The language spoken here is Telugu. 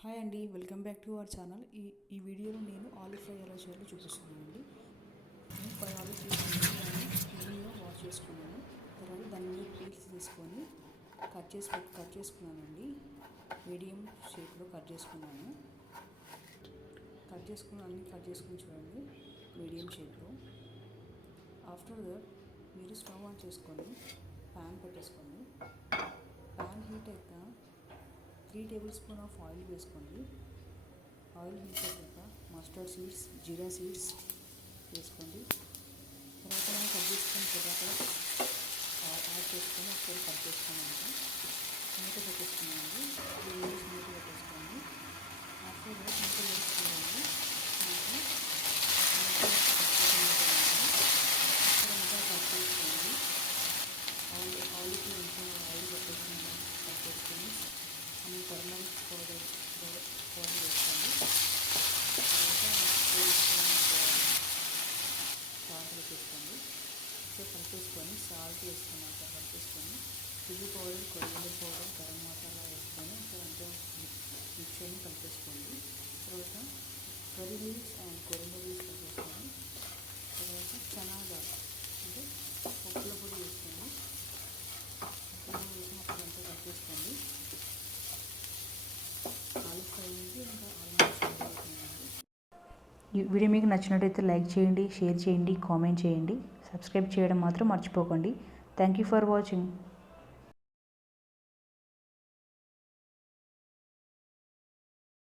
హాయ్ అండి, welcome back to our channel. ఈ వీడియోలో నేను ఆలూ ఫ్రై ఎలా చేయాలో చూపిస్తున్నానండి. నేను 5 ఆలూస్ తీసుకుని దాన్ని క్లీన్గా వాష్ చేసుకున్నాను. తర్వాత దాని మీద పీల్స్ తీసుకొని కట్ చేసుకున్నానండి. మీడియం షేప్లో కట్ చేసుకున్నాను. అన్నీ కట్ చేసుకుని చూడండి, మీడియం షేప్లో. ఆఫ్టర్ దట్ మీరు స్టవ్ ఆన్ చేసుకొని ప్యాన్ పెట్టేసుకోండి. ప్యాన్ హీట్ అయ్యాక 3 టేబుల్ స్పూన్ ఆఫ్ ఆయిల్ వేసుకోండి. ఆయిల్ హీట్ అయ్యాక మస్టర్డ్ సీడ్స్, జీరా సీడ్స్ వేసుకోండి. తర్వాత మనం కట్ చేసుకొని పొటాటో యాడ్ చేసుకొని ఒకసారి కట్ చేసుకున్నాక మూత పెట్టేసుకున్నామండి. 3 మినిట్స్ మూత పెట్టేసుకోండి. ఆఫ్టర్ దట్ మూత వేసుకోండి. అంతా కట్ చేసుకోండి. ఆయిల్కి కొంచెం ఆయిల్ పెట్టేసుకుని కట్ చేసుకొని టర్మరిక్ పౌడర్ వేసుకోండి. తర్వాత సాల్ట్ వేసుకోండి. సో కలిపేసుకొని సాల్ట్ వేసుకున్నాక కలిపేసుకొని chilli powder, coriander powder, garam masala వేసుకొని అంతా మిక్చర్ని కలిపేసుకోండి. తర్వాత curry leaves and coriander leaves కలిపేసుకొని తర్వాత చనా దాల్ అంటే పప్పుల పొడి వేసుకోండి. పప్పుల వేసినప్పుడు అంతా కలిపేసుకోండి. ఈ వీడియో మీకు నచ్చినట్టయితే లైక్ చేయండి, షేర్ చేయండి, కామెంట్ చేయండి. సబ్స్క్రైబ్ చేయడం మాత్రం మర్చిపోకండి. Thank you for watching.